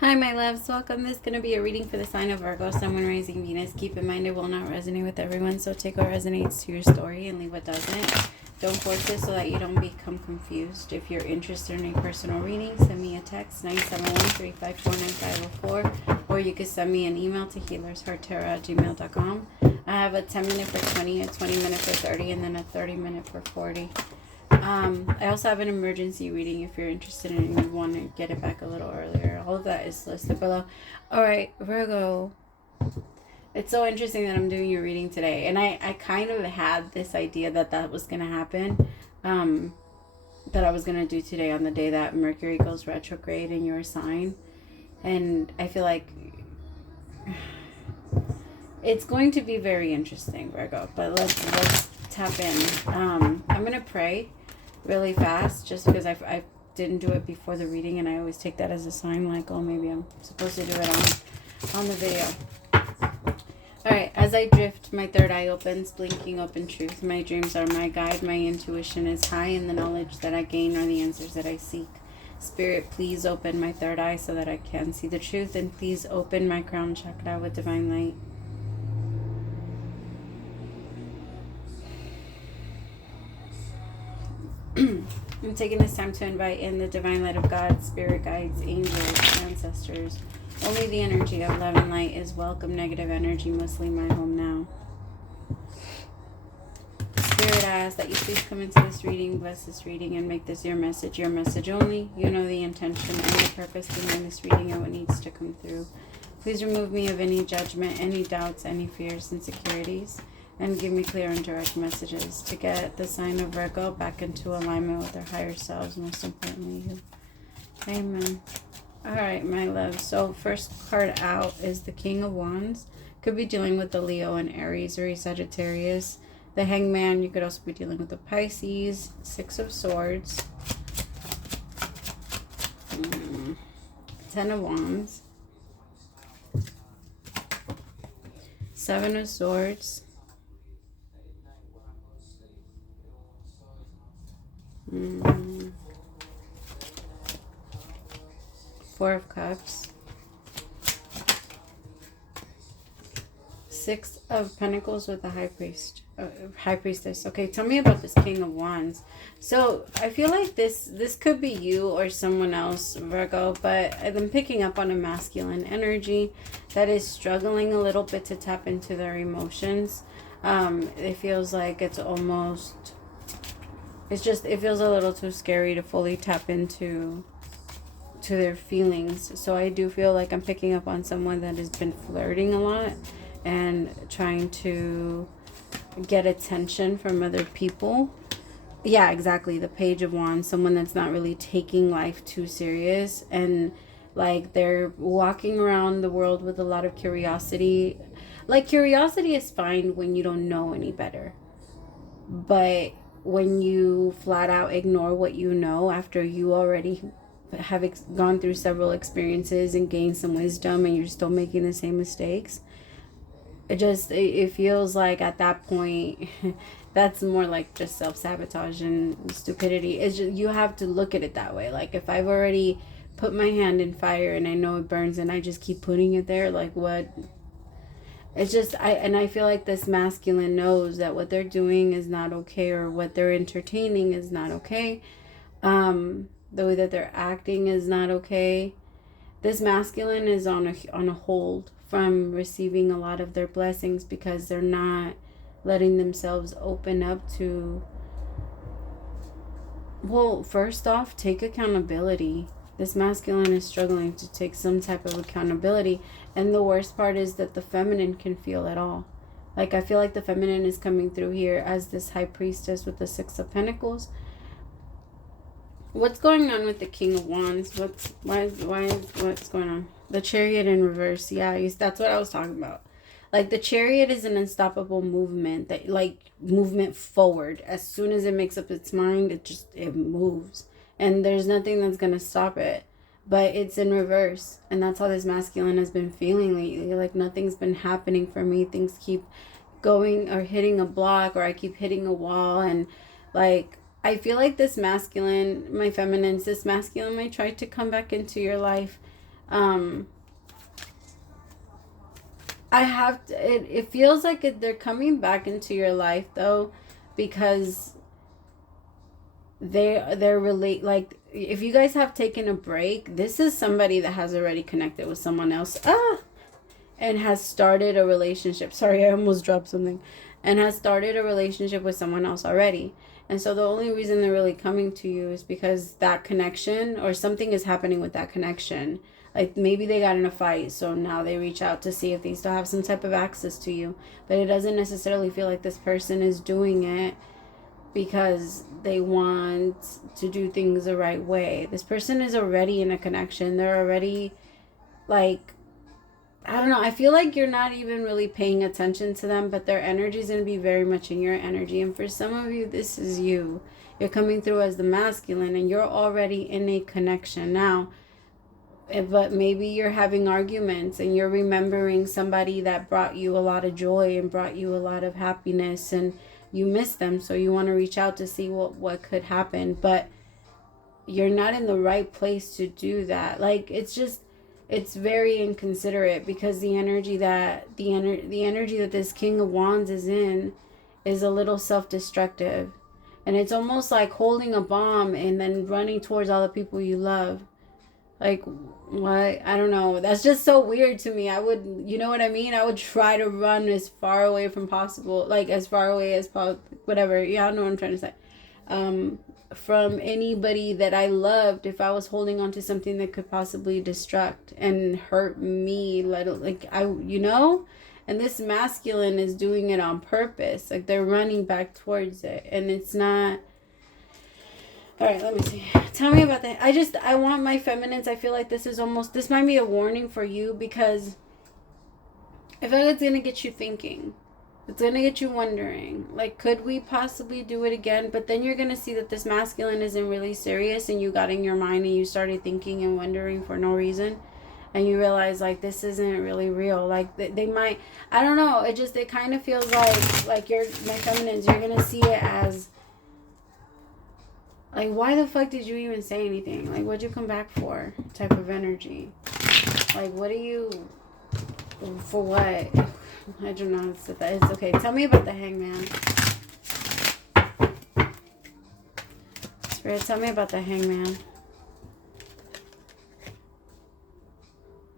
Hi, my loves. Welcome. This is going to be a reading for the sign of Virgo, Sun, Moon, Rising, Venus. Keep in mind it will not resonate with everyone, so take what resonates to your story and leave what doesn't. Don't force it so that you don't become confused. If you're interested in a personal reading, send me a text, 971-354-9504, or you can send me an email to HealersHeartTarot@gmail.com. I have a 10-minute for 20, a 20-minute for 30, and then a 30-minute for 40. I also have an emergency reading if you're interested and you want to get it back a little earlier. All of that is listed below. Alright, Virgo. It's so interesting that I'm doing your reading today. And I kind of had this idea that was going to happen. That I was going to do today on the day that Mercury goes retrograde in your sign. And I feel like it's going to be very interesting, Virgo. But let's tap in. I'm going to pray really fast just because I didn't do it before the reading, and I always take that as a sign like, oh, maybe I'm supposed to do it on the video. Alright, as I drift, my third eye opens, blinking open truth. My dreams are my guide, my intuition is high, and the knowledge that I gain are the answers that I seek. Spirit, please open my third eye so that I can see the truth, and please open my crown chakra with divine light. I'm taking this time to invite in the divine light of God, spirit guides, angels, ancestors. Only the energy of love and light is welcome. Negative energy must leave my home now. Spirit, I ask that you please come into this reading, bless this reading, and make this your message only. You know the intention and the purpose behind this reading and what needs to come through. Please remove me of any judgment, any doubts, any fears, insecurities, and give me clear and direct messages to get the sign of Virgo back into alignment with their higher selves, most importantly you. Amen. Alright, my love. So first card out is the King of Wands. Could be dealing with the Leo and Aries or Sagittarius. The Hangman, you could also be dealing with the Pisces. Six of Swords. 10 of Wands. 7 of Swords. Four of Cups. 6 of Pentacles with the High Priestess. Okay, tell me about this King of Wands. So I feel like this could be you or someone else, Virgo, but I'm picking up on a masculine energy that is struggling a little bit to tap into their emotions. It feels like it's almost, it feels a little too scary to fully tap into their feelings. So I do feel like I'm picking up on someone that has been flirting a lot and trying to get attention from other people. Yeah, exactly. The Page of Wands, someone that's not really taking life too serious, and like they're walking around the world with a lot of curiosity. Like, curiosity is fine when you don't know any better, but when you flat out ignore what you know after you already have gone through several experiences and gained some wisdom, and you're still making the same mistakes, it feels like at that point that's more like just self-sabotage and stupidity. It's just, you have to look at it that way. Like, if I've already put my hand in fire and I know it burns and I just keep putting it there, like, what? It's just, I feel like this masculine knows that what they're doing is not okay, or what they're entertaining is not okay. The way that they're acting is not okay. This masculine is on a hold from receiving a lot of their blessings because they're not letting themselves open up to, well, first off, take accountability. This masculine is struggling to take some type of accountability. And the worst part is that the feminine can feel it all. Like, I feel like the feminine is coming through here as this High Priestess with the 6 of Pentacles. What's going on with the King of Wands? What's going on? The Chariot in reverse. Yeah, that's what I was talking about. Like, the Chariot is an unstoppable movement, that, like, movement forward. As soon as it makes up its mind, it moves. And there's nothing that's going to stop it. But it's in reverse. And that's how this masculine has been feeling lately. Like, nothing's been happening for me. Things keep going or hitting a block, or I keep hitting a wall. And, like, I feel like this masculine, my feminines, this masculine might try to come back into your life I have to, it feels like they're coming back into your life though, because they're relate, like if you guys have taken a break, this is somebody that has already connected with someone else and has started a relationship. Sorry, I almost dropped something. And has started a relationship with someone else already. And so the only reason they're really coming to you is because that connection, or something is happening with that connection. Like maybe they got in a fight, so now they reach out to see if they still have some type of access to you. But it doesn't necessarily feel like this person is doing it because they want to do things the right way. This person is already in a connection. They're already, like, I don't know. I feel like you're not even really paying attention to them, but their energy is going to be very much in your energy. And for some of you, this is you. You're coming through as the masculine and you're already in a connection now. But maybe you're having arguments and you're remembering somebody that brought you a lot of joy and brought you a lot of happiness, and you miss them. So you want to reach out to see what could happen, but you're not in the right place to do that. Like, it's very inconsiderate, because the energy that this King of Wands is in is a little self-destructive, and it's almost like holding a bomb and then running towards all the people you love. Like, what? I don't know. That's just so weird to me. I would, you know what I mean? I would try to run as far away from possible, like as far away as whatever. Yeah, I know what I'm trying to say. From anybody that I loved, if I was holding on to something that could possibly destruct and hurt me, and this masculine is doing it on purpose. Like, they're running back towards it, and it's not. All right, let me see. Tell me about that. I want my feminines. I feel like this might be a warning for you, because I feel like it's going to get you thinking. It's going to get you wondering, like, could we possibly do it again? But then you're going to see that this masculine isn't really serious, and you got in your mind and you started thinking and wondering for no reason. And you realize, like, this isn't really real. Like, they might, I don't know. It kind of feels like my feminines, you're going to see it as, like, why the fuck did you even say anything? Like, what'd you come back for? Type of energy. Like, what are you... For what? I don't know. It's okay. Tell me about the Hangman. Spirit, tell me about the Hangman.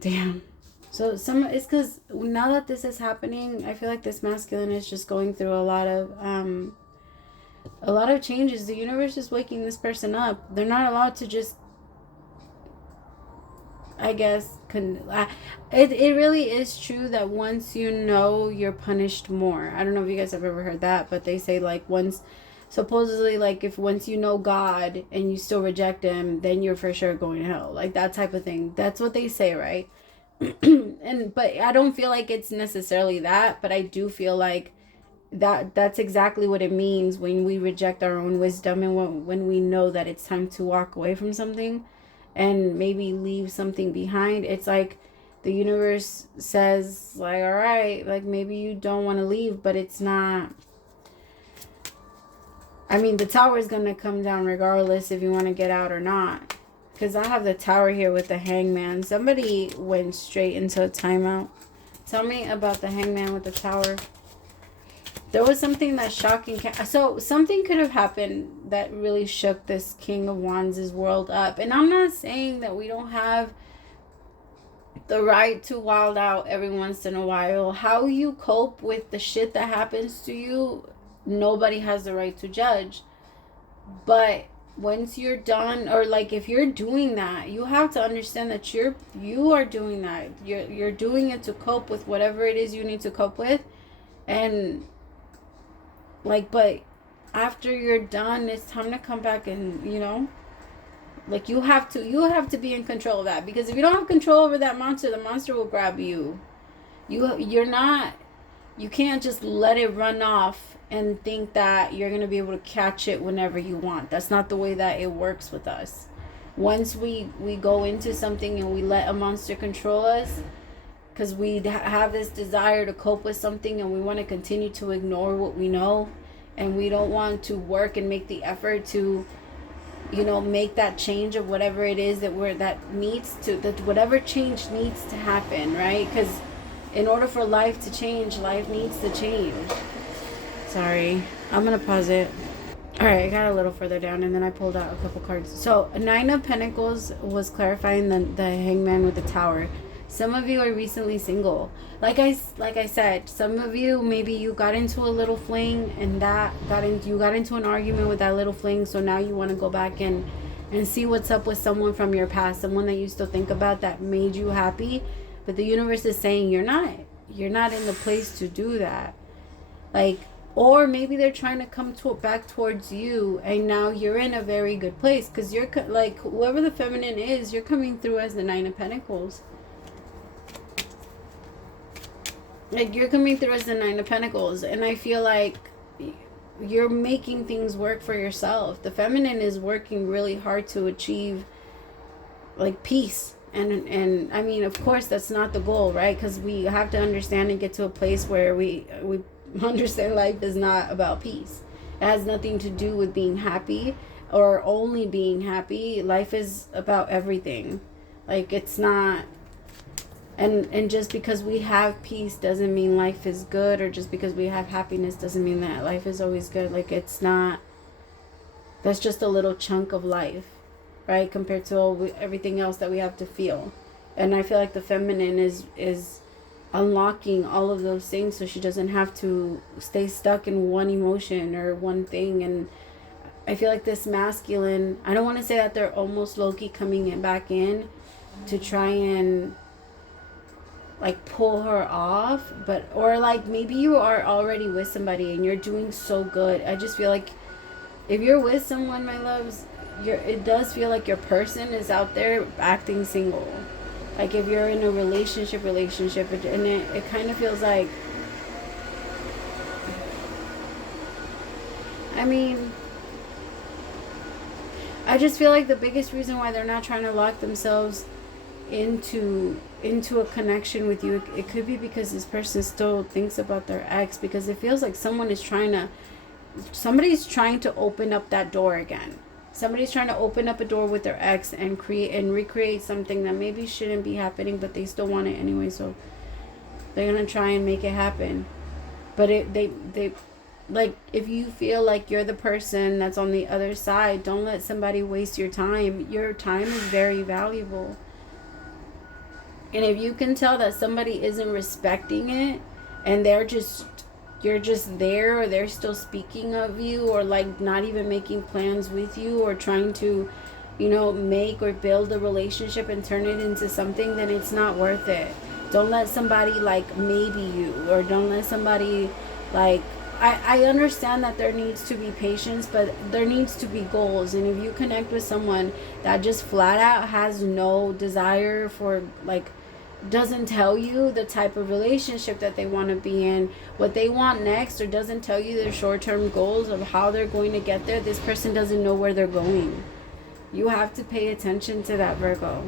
Damn. So it's because now that this is happening, I feel like this masculine is just going through a lot of changes. The universe is waking this person up. They're not allowed to just, I guess, it really is true that once you know, you're punished more. I don't know if you guys have ever heard that, but they say, like, supposedly, like, if once you know God and you still reject him, then you're for sure going to hell. Like, that type of thing. That's what they say, right? But I don't feel like it's necessarily that, but I do feel like that's exactly what it means when we reject our own wisdom, and when we know that it's time to walk away from something and maybe leave something behind. It's like the universe says, like, all right, like, maybe you don't want to leave, but it's not, I mean, the tower is going to come down regardless if you want to get out or not. Because I have the tower here with the Hangman. Somebody went straight into a timeout. Tell me about the Hangman with the tower. There was something that shocking. So something could have happened that really shook this King of Wands' world up. And I'm not saying that we don't have the right to wild out every once in a while. How you cope with the shit that happens to you, nobody has the right to judge. But once you're done, or like if you're doing that, you have to understand that you are doing that. You're doing it to cope with whatever it is you need to cope with. And like, but after you're done, it's time to come back and, you know, like you have to be in control of that. Because if you don't have control over that monster, the monster will grab you. You can't just let it run off and think that you're going to be able to catch it whenever you want. That's not the way that it works with us. Once we go into something and we let a monster control us, because we have this desire to cope with something and we want to continue to ignore what we know, and we don't want to work and make the effort to you know, make that change of whatever it is that whatever change needs to happen, right? Because in order for life to change, life needs to change. Sorry, I'm gonna pause it. All right, I got a little further down, and then I pulled out a couple cards. So, Nine of Pentacles was clarifying the Hangman with the Tower. Some of you are recently single. Like I said, some of you, maybe you got into a little fling, and you got into an argument with that little fling. So now you want to go back and see what's up with someone from your past, someone that you still think about that made you happy. But the universe is saying you're not in the place to do that. Like, or maybe they're trying to come back towards you, and now you're in a very good place, because you're like, whoever the feminine is, you're coming through as the Nine of Pentacles. Like, you're coming through as the Nine of Pentacles, and I feel like you're making things work for yourself. The feminine is working really hard to achieve, like, peace. And I mean, of course, that's not the goal, right? Because we have to understand and get to a place where we understand life is not about peace. It has nothing to do with being happy or only being happy. Life is about everything. Like, it's not, and just because we have peace doesn't mean life is good, or just because we have happiness doesn't mean that life is always good. Like, it's not, that's just a little chunk of life, right? Compared to everything else that we have to feel. And I feel like the feminine is unlocking all of those things, so she doesn't have to stay stuck in one emotion or one thing. And I feel like this masculine, I don't want to say that they're almost low-key coming back in to try and like pull her off, but, or like maybe you are already with somebody and you're doing so good. I just feel like if you're with someone, my loves, it does feel like your person is out there acting single. Like, if you're in a relationship, and it kind of feels like, I mean, I just feel like the biggest reason why they're not trying to lock themselves into a connection with you, it could be because this person still thinks about their ex, because it feels like somebody's trying to open up that door again. Somebody's trying to open up a door with their ex and create and recreate something that maybe shouldn't be happening, but they still want it anyway, so they're gonna try and make it happen. But they like, if you feel like you're the person that's on the other side, don't let somebody waste your time. Your time is very valuable. And if you can tell that somebody isn't respecting it, and you're just there, or they're still speaking of you, or like not even making plans with you, or trying to, you know, make or build a relationship and turn it into something, then it's not worth it. Don't let somebody like maybe you, or don't let somebody like, I understand that there needs to be patience, but there needs to be goals. And if you connect with someone that just flat out has no desire for, like, doesn't tell you the type of relationship that they want to be in, what they want next, or doesn't tell you their short-term goals of how they're going to get there, this person doesn't know where they're going. You have to pay attention to that, Virgo.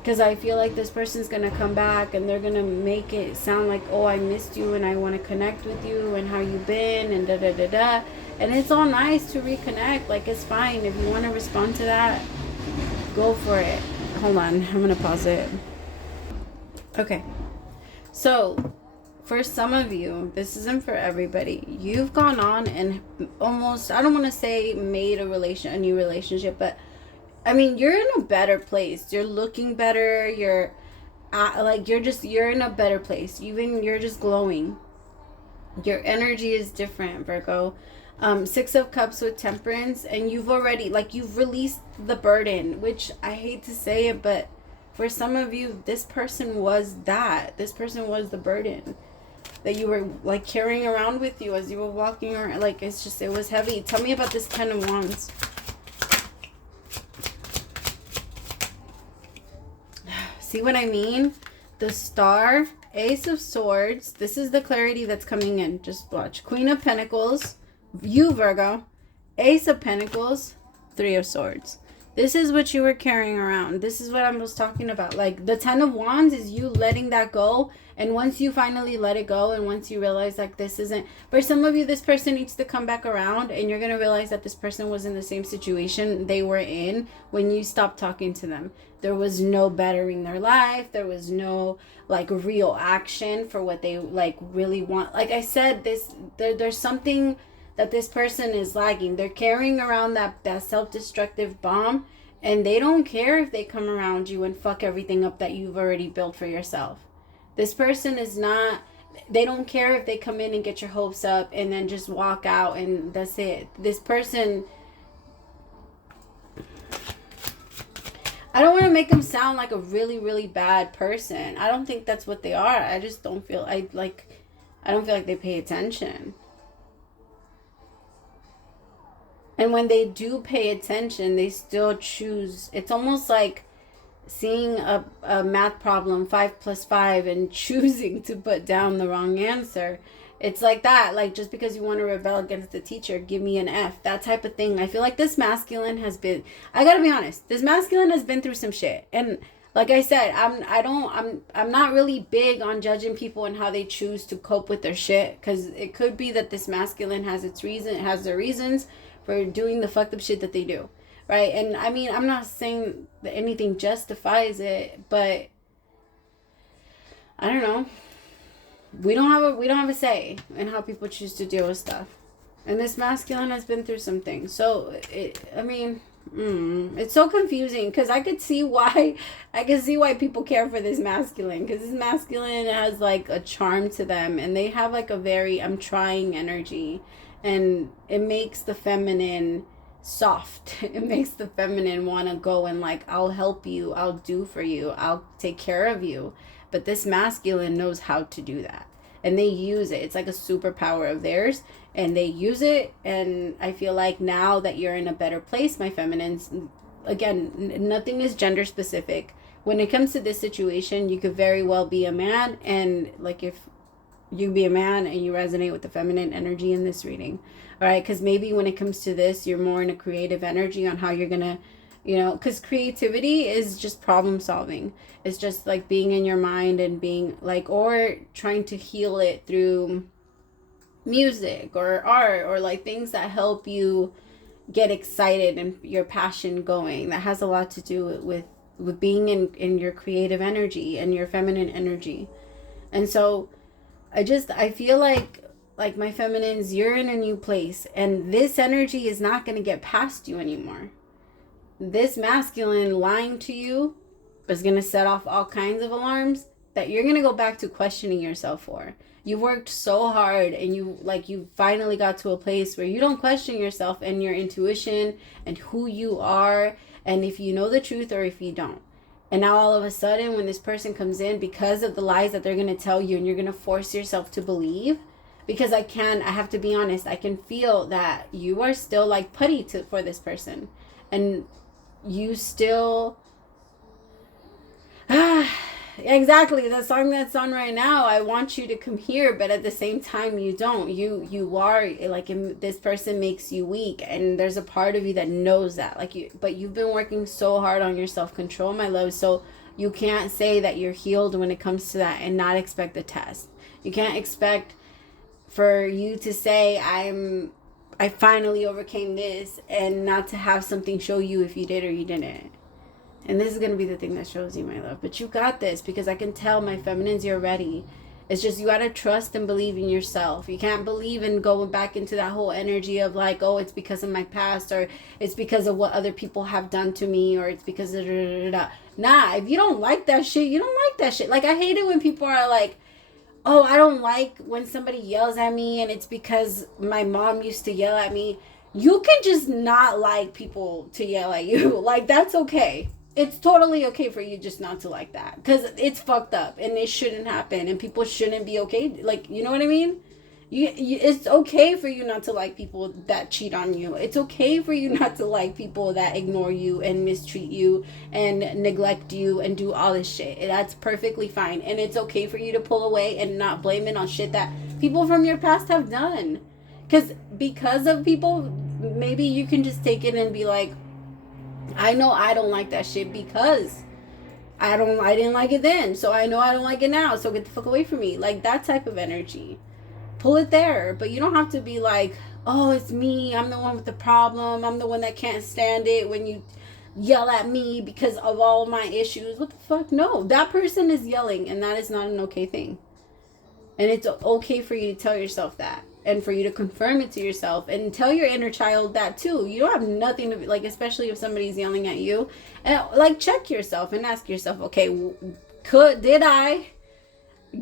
Because I feel like this person's going to come back and they're going to make it sound like, oh, I missed you and I want to connect with you and how you been and da-da-da-da. And it's all nice to reconnect. Like, it's fine. If you want to respond to that, go for it. Hold on. I'm going to pause it. Okay. So, for some of you, this isn't for everybody. You've gone on and almost, I don't want to say made a new relationship, but I mean, you're in a better place. You're looking better. You're in a better place. You're just glowing. Your energy is different, Virgo. 6 of Cups with Temperance, and you've released the burden, which I hate to say it, but for some of you, this person was that. This person was the burden that you were like carrying around with you as you were walking around. Like, it was heavy. Tell me about this 10 of Wands. See what I mean? The Star, Ace of Swords. This is the clarity that's coming in. Just watch. Queen of Pentacles. You, Virgo. Ace of Pentacles. 3 of Swords. This is what you were carrying around. This is what I was talking about. Like, the 10 of Wands is you letting that go. And once you finally let it go, and once you realize, like, this isn't... For some of you, this person needs to come back around. And you're going to realize that this person was in the same situation they were in when you stopped talking to them. There was no bettering their life. There was no, like, real action for what they, like, really want. Like I said, there's something... that this person is lagging. They're carrying around that self-destructive bomb, and they don't care if they come around you and fuck everything up that you've already built for yourself. This person is not, they don't care if they come in and get your hopes up and then just walk out and that's it. This person, I don't want to make them sound like a really, really bad person. I don't think that's what they are. I just don't feel, I don't feel like they pay attention. And when they do pay attention, they still choose. It's almost like seeing a math problem, 5 + 5, and choosing to put down the wrong answer. It's like that. Like, just because you want to rebel against the teacher, give me an F. That type of thing. I feel like this masculine has been... I gotta be honest. This masculine has been through some shit. And like I said, I'm not really big on judging people and how they choose to cope with their shit. Because it could be that this masculine has their reasons for doing the fucked up shit that they do, right? And I mean, I'm not saying that anything justifies it, but I don't know. We don't have a say in how people choose to deal with stuff. And this masculine has been through some things. So it's so confusing because I could see why people care for this masculine, because this masculine has like a charm to them, and they have like a very I'm trying energy. And it makes the feminine soft. It makes the feminine want to go and like, I'll help you. I'll do for you. I'll take care of you. But this masculine knows how to do that. And they use it. It's like a superpower of theirs. And they use it. And I feel like now that you're in a better place, my feminines, again, nothing is gender specific. When it comes to this situation, you could very well be a man. And like if you be a man and you resonate with the feminine energy in this reading, all right? Because maybe when it comes to this, you're more in a creative energy on how you're gonna, because creativity is just problem solving. It's just like being in your mind and being like, or trying to heal it through music or art or like things that help you get excited and your passion going. That has a lot to do with being in your creative energy and your feminine energy. And so I feel like my feminines, you're in a new place, and this energy is not going to get past you anymore. This masculine lying to you is going to set off all kinds of alarms that you're going to go back to questioning yourself for. You worked so hard, and you finally got to a place where you don't question yourself and your intuition and who you are, and if you know the truth or if you don't. And now all of a sudden, when this person comes in, because of the lies that they're going to tell you, and you're going to force yourself to believe, because I have to be honest, I can feel that you are still like putty for this person. And you still... Exactly, the song that's on right now, I want you to come here, but at the same time you don't. You are like, this person makes you weak, and there's a part of you that knows that, but you've been working so hard on your self-control, my love, so you can't say that you're healed when it comes to that and not expect the test. You can't expect for you to say I finally overcame this and not to have something show you if you did or you didn't. And this is going to be the thing that shows you, my love. But you got this, because I can tell, my feminines, you're ready. It's just you got to trust and believe in yourself. You can't believe in going back into that whole energy of like, oh, it's because of my past, or it's because of what other people have done to me, or it's because of Nah, if you don't like that shit, you don't like that shit. Like, I hate it when people are like, oh, I don't like when somebody yells at me and it's because my mom used to yell at me. You can just not like people to yell at you. Like, that's okay. It's totally okay for you just not to like that, because it's fucked up and it shouldn't happen, and people shouldn't be okay. Like, you know what I mean? It's okay for you not to like people that cheat on you. It's okay for you not to like people that ignore you and mistreat you and neglect you and do all this shit. That's perfectly fine. And it's okay for you to pull away and not blame it on shit that people from your past have done. Because of people, maybe you can just take it and be like, I know I don't like that shit because I didn't like it then. So I know I don't like it now. So get the fuck away from me. Like that type of energy. Pull it there. But you don't have to be like, oh, it's me. I'm the one with the problem. I'm the one that can't stand it when you yell at me because of all my issues. What the fuck? No. That person is yelling and that is not an okay thing. And it's okay for you to tell yourself that. And for you to confirm it to yourself and tell your inner child that too. You don't have nothing to be like, especially if somebody's yelling at you. And like, check yourself and ask yourself, okay, did I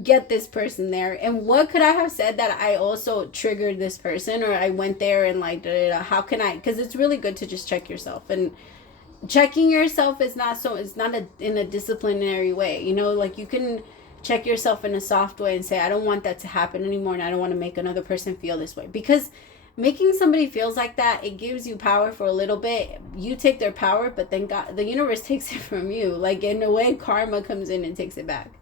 get this person there? And what could I have said that I also triggered this person, or I went there and like, how can I? Because it's really good to just check yourself. And checking yourself is not so, it's not in a disciplinary way. You know, like you can check yourself in a soft way and say, I don't want that to happen anymore, and I don't want to make another person feel this way. Because making somebody feels like that, it gives you power for a little bit. You take their power, but then God, the universe takes it from you. Like in a way, karma comes in and takes it back.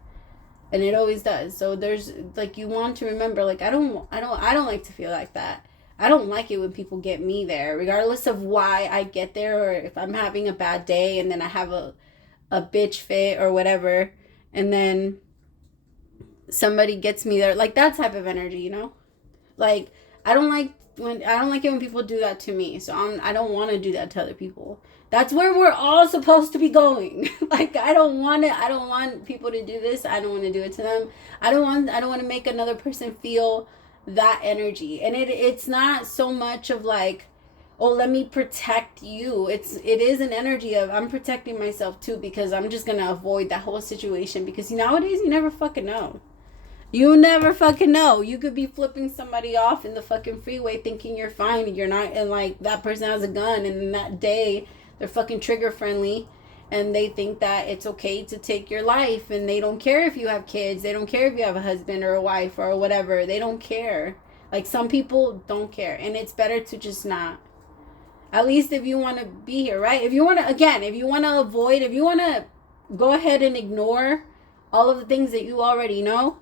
And it always does. So there's like, you want to remember, like, I don't like to feel like that. I don't like it when people get me there, regardless of why I get there, or if I'm having a bad day and then I have a bitch fit or whatever, and then somebody gets me there, like that type of energy, you know? Like I don't like it when people do that to me. So I don't want to do that to other people. That's where we're all supposed to be going. Like I don't want people to do this. I don't want to do it to them. I don't want to make another person feel that energy. And it's not so much of like, oh, let me protect you. It is an energy of I'm protecting myself too, because I'm just gonna avoid that whole situation, because nowadays you never fucking know. You never fucking know. You could be flipping somebody off in the fucking freeway thinking you're fine and you're not, and like that person has a gun, and in that day they're fucking trigger friendly and they think that it's okay to take your life, and they don't care if you have kids, they don't care if you have a husband or a wife or whatever. They don't care. Like some people don't care, and it's better to just not. At least if you want to be here, right? If you want to avoid, if you want to go ahead and ignore all of the things that you already know,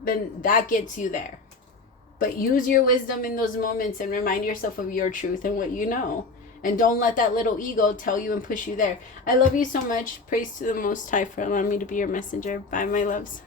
then that gets you there. But use your wisdom in those moments and remind yourself of your truth and what you know. And don't let that little ego tell you and push you there. I love you so much. Praise to the Most High for allowing me to be your messenger. Bye, my loves.